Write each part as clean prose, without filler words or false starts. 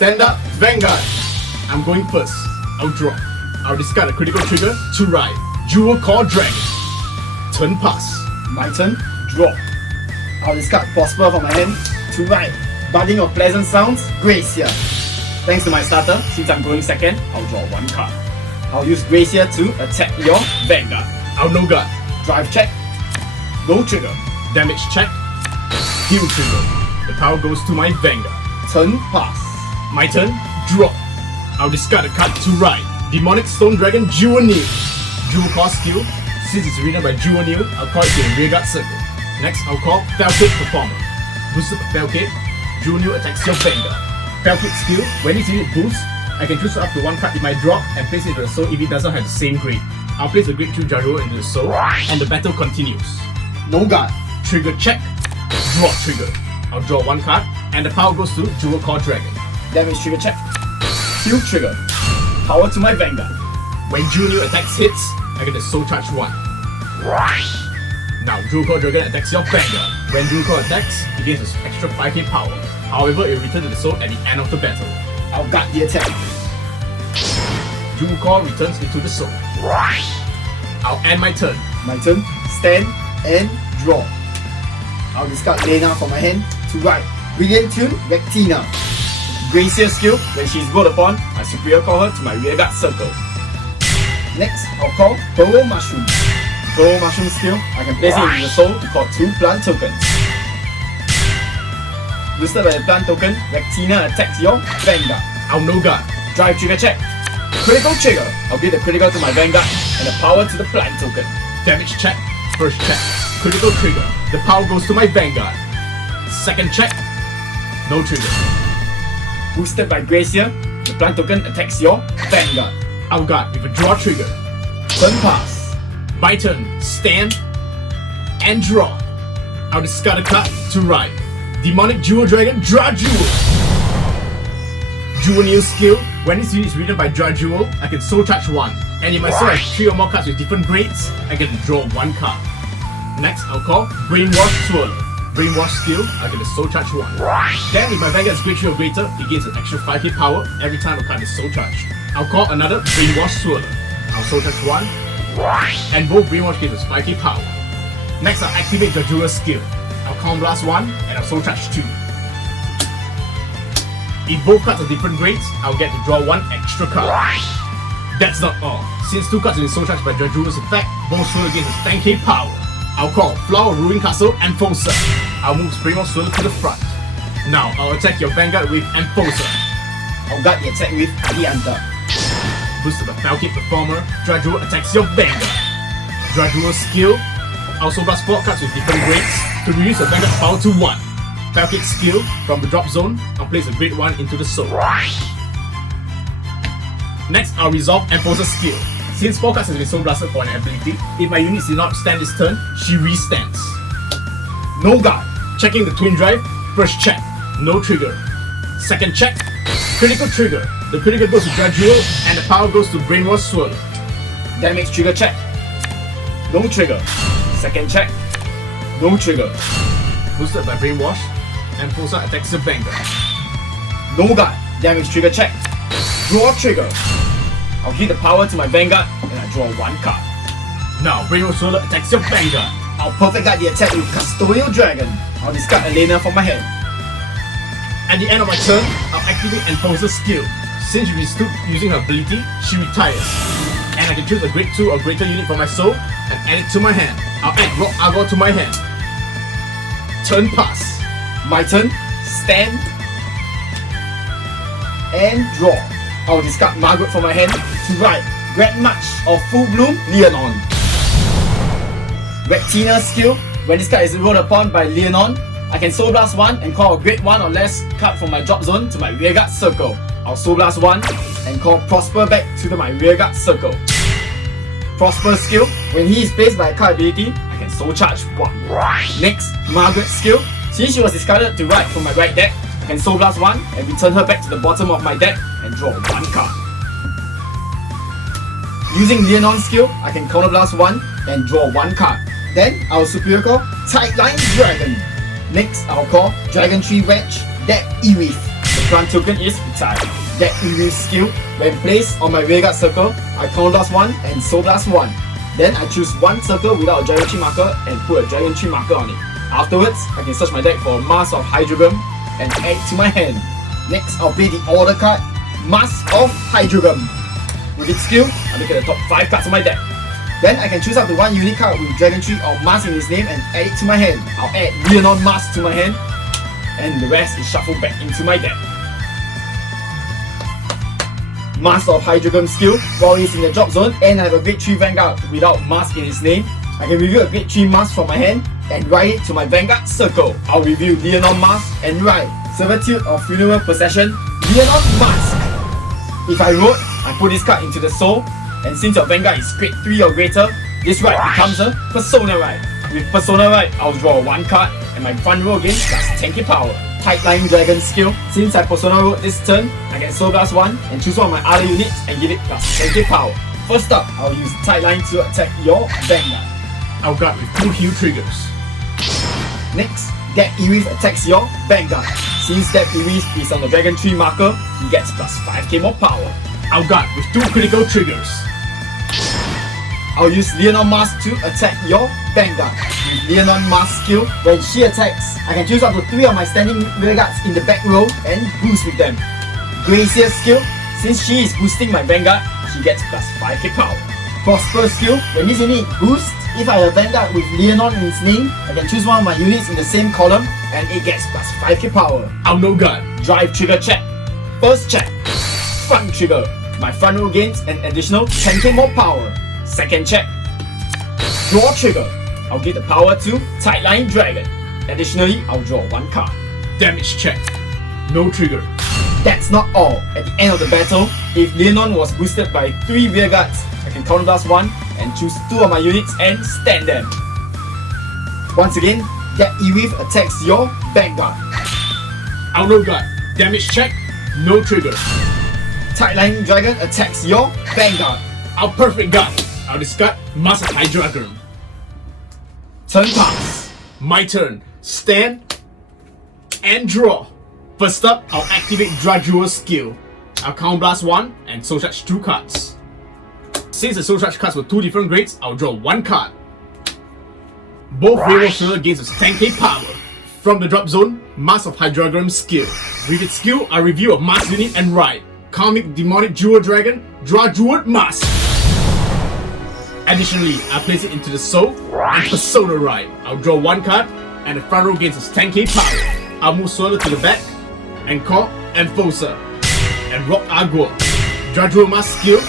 Stand up, Vanguard. I'm going first. I'll draw. I'll discard a critical trigger to ride. Duel Core Dragon. Turn pass. My turn, draw. I'll discard Prosper from my hand to ride. Budding of Pleasant Sounds, Gracia. Thanks to my starter, since I'm going second, I'll draw one card. I'll use Gracia to attack your Vanguard. I'll no guard. Drive check. No trigger. Damage check. Heal trigger. The power goes to my Vanguard. Turn pass. My turn, draw. I'll discard a card to ride. Demonic Stone Dragon Juvenile. Dual Core skill. Since it's written by Juvenile, I'll call it to a rearguard circle. Next, I'll call Falcate Performer. Boosted by Falcate, Juvenile attacks your Vanguard. Falcate skill, when its unit boosts, I can choose up to one card in my drop and place it into the soul if it doesn't have the same grade. I'll place a grade 2 Drajeweled into the soul, and the battle continues. No guard. Trigger check, draw trigger. I'll draw one card, and the power goes to Dual Core Dragon. Damage trigger check. Heal trigger. Power to my Vanguard. When Junior attacks hits, I get a soul charge 1. Now Dual Core Dragon attacks your Vanguard. When Dual Core attacks, it gains an extra 5k power. However, it will return to the soul at the end of the battle. I'll guard the attack. Dual Core returns into the soul. I'll end my turn. My turn, stand and draw. I'll discard Lena from my hand to ride. Brilliant Tune, Rectina. Gracia skill, when she's rolled upon, I superior call her to my rearguard circle. Next, I'll call Burrow Mushroom. Burrow Mushroom skill, I can place it into the soul to call 2 plant tokens. Boosted by the plant token, Rectina attacks your Vanguard. I'll no guard. Drive trigger check. Critical trigger, I'll give the critical to my Vanguard and the power to the plant token. Damage check, first check. Critical trigger, the power goes to my Vanguard. Second check, no trigger. Boosted by Gracia, the plant token attacks your Vanguard. I'll guard with a draw trigger. Turn pass. My turn, stand and draw. I'll discard a card to ride. Demonic Jewel Dragon Drajewel. Juvenile skill, when this unit is written by Drajewel, I can soul charge 1. And if my soul has 3 or more cards with different grades, I get to draw 1 card. Next, I'll call Brainwash Swirler. Brainwash skill, I get a soul charge 1. Then if my Vanguard is grade 3 or greater, it gains an extra 5k power every time a card is soul charged. I'll call another Brainwash Swirler. I'll soul charge 1, and both Brainwash gives us 5k power. Next, I'll activate Drajewel skill. I'll Calm Blast 1, and I'll soul charge 2. If both cards are different grades, I'll get to draw 1 extra card. That's not all. Since 2 cards have been soul charged by Drajewel's effect, both Swirler gains 10k power. I'll call Flower Ruin Castle Enforcer. I'll move Brainwash Swirler to the front. Now, I'll attack your Vanguard with Enforcer. I'll guard the attack with Adianta. Boosted by Falcate Performer, Drajewel attacks your Vanguard. Drajewel skill, I'll soul blast 4 cards with different grades to reduce your Vanguard power to 1. Falcate skill, from the drop zone, I'll place a grade 1 into the soul. Next, I'll resolve Enforcer skill. Since 4 cards has been soul blasted for an ability, if my units did not stand this turn, she restands. No guard. Checking the twin drive, first check, no trigger. Second check, critical trigger. The critical goes to Drajewel and the power goes to Brainwash Swirler. Damage trigger check. No trigger. Second check. No trigger. Boosted by Brainwash, Enforcer attacks the Vanguard. No guard. Damage trigger check. Draw trigger. I'll give the power to my Vanguard and I draw 1 card. Now Brainwash Swirler attacks your Vanguard. I'll perfect guard the attack with Custodial Dragon. I'll discard Elena from my hand. At the end of my turn, I'll activate Enforcer skill. Since she withstood using her ability, she retires. And I can choose a grade 2 or greater unit for my soul and add it to my hand. I'll add Rock Argor to my hand. Turn pass. My turn, stand and draw. I'll discard Margaret from my hand to ride Grand March of Full Bloom Lianorn. Rectina skill, when this card is rolled upon by Lianorn, I can Soul Blast 1 and call a grade 1 or less card from my drop zone to my rearguard circle. I'll Soul Blast 1 and call Prosper back to my rearguard circle. Prosper skill, when he is placed by a card ability, I can Soul Charge 1. Next, Margaret skill, since she was discarded to ride from my right deck, I can Soul Blast 1 and return her back to the bottom of my deck and draw 1 card. Using Lianorn skill, I can Counter Blast 1 and draw 1 card. Then I'll superior call Tightline Dragon. Next, I'll call Dragon Tree Wedge, deck Erith. The plant token is retire. That E-Weave skill, when placed on my rearguard circle, I counterblast 1 and soul blast 1. Then I choose one circle without a dragon tree marker and put a dragon tree marker on it. Afterwards, I can search my deck for a Mask of Hydrogram and add it to my hand. Next, I'll play the order card, Mask of Hydrogram. With its skill, I look at the top 5 cards of my deck. Then I can choose up to one unique card with Dragon Tree or Mask in its name and add it to my hand. I'll add Lianorn Masques to my hand, and the rest is shuffled back into my deck. Mask of Hydrogram skill, while it's in the drop zone and I have a Grade 3 Vanguard without Mask in its name, I can reveal a Grade 3 Mask from my hand and write it to my Vanguard circle. I'll reveal Lianorn Masques and write Servitude of Funeral Procession, Lianorn Masques. If I wrote, I put this card into the soul, and since your Vanguard is Grade 3 or greater, this ride becomes a Persona ride. With Persona ride, I'll draw one card and my front row again plus 10k power. Tightline Dragon skill, since I Persona road this turn, I can soul blast 1 and choose one of my other units and give it plus 10k power. First up, I'll use Tightline to attack your Vanguard. I'll guard with 2 heal triggers. Next, that E-Weave attacks your Vanguard. Since that E-Weave is on the Dragon Tree marker, he gets plus 5k more power. I'll guard with 2 critical triggers. I'll use Lianorn Masques to attack your Vanguard. With Lianorn Masques skill, when she attacks, I can choose up to 3 of my standing rearguards in the back row and boost with them. Gracie's skill, since she is boosting my Vanguard, she gets plus 5k power. Prosper skill, when this unit boosts, if I have a Vanguard with Lianorn in its name, I can choose one of my units in the same column and it gets plus 5k power. I'll no guard. Drive trigger check. First check. Front trigger. My front row gains an additional 10k more power. Second check. Draw trigger. I'll give the power to Tightline Dragon. Additionally, I'll draw one card. Damage check. No trigger. That's not all. At the end of the battle, if Lianorn was boosted by 3 rearguards, I can counterblast 1 and choose 2 of my units and stand them. Once again, that E-Weave attacks your Vanguard. I'll no guard. Damage check. No trigger. Tightline Dragon attacks your Vanguard. I'll perfect guard. I'll discard Mask of Hydrogram. Turn pass. My turn. Stand and draw. First up, I'll activate Drajeweled skill. I'll counterblast 1 and soul charge 2 cards. Since the soul charge cards were 2 different grades, I'll draw 1 card. Both Rainbow Solar gains us 10k power. From the drop zone, Mask of Hydrogram skill. With its skill, I'll review a Mask unit and write Karmic Demonic Jewel Dragon, Drajeweled Masques. Additionally, I'll place it into the soul and Persona ride. I'll draw 1 card and the front row gains us 10k power. I'll move Solar to the back and call Enforcer and rock Agua. Drajeweled Masques skill.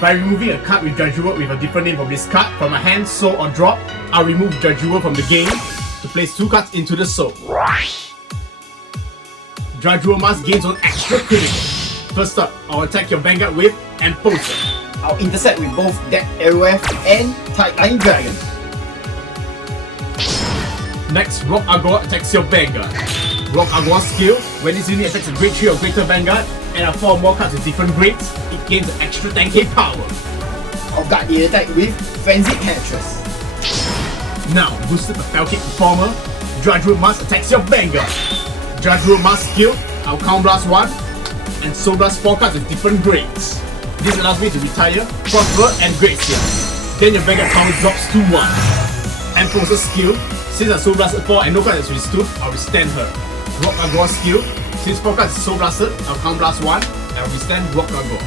By removing a card with Drajeweled with a different name from this card from my hand, soul or drop, I'll remove Drajeweled from the game to place 2 cards into the soul. Drajeweled Masques gains on extra critical. First up, I'll attack your Vanguard with Enforcer. I'll intercept with both Deck Arrowhead and Tightline Dragon. Next, Rock Agua attacks your Vanguard. Rock Agua skill, when this unit attacks a grade 3 or greater Vanguard and have 4 more cards with different grades, it gains an extra 10k power. I'll guard the attack with Frenzied Headrest. Now, boosted by Falcate Performer, Drajeweled Masques attacks your Vanguard. Drajeweled Masques skill, I'll counterblast 1 and soul blast 4 cards with different grades. This allows me to retire, Prosper and Gracia. Then your Vanguard counter drops to 1. Enforcer skill, since I soul blasted 4 and no card is withstood, I'll withstand her. Rock Agua skill, since 4 cards is soul blasted, I'll counterblast 1 and I'll withstand Rock Agua.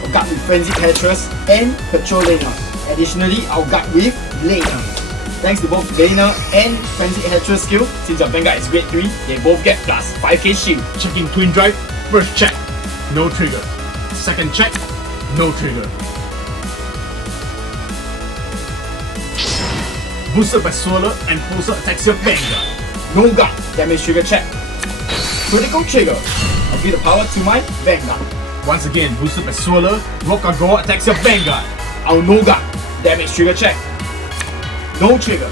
I'll guard with Frenzied Headrest and Patrol Laner. Additionally, I'll guard with Laner. Thanks to both Laner and Frenzied Headrest skill, since your Vanguard is grade 3, they both get plus 5k shield. Checking Twin Drive, first check, no trigger. Second check, no trigger. Boosted by Solar, Enforcer attacks your Vanguard. No guard, damage trigger check. Critical trigger. I'll give the power to my Vanguard. Once again, boosted by Solar, Rock Agua attacks your Vanguard. I'll no guard, damage trigger check. No trigger.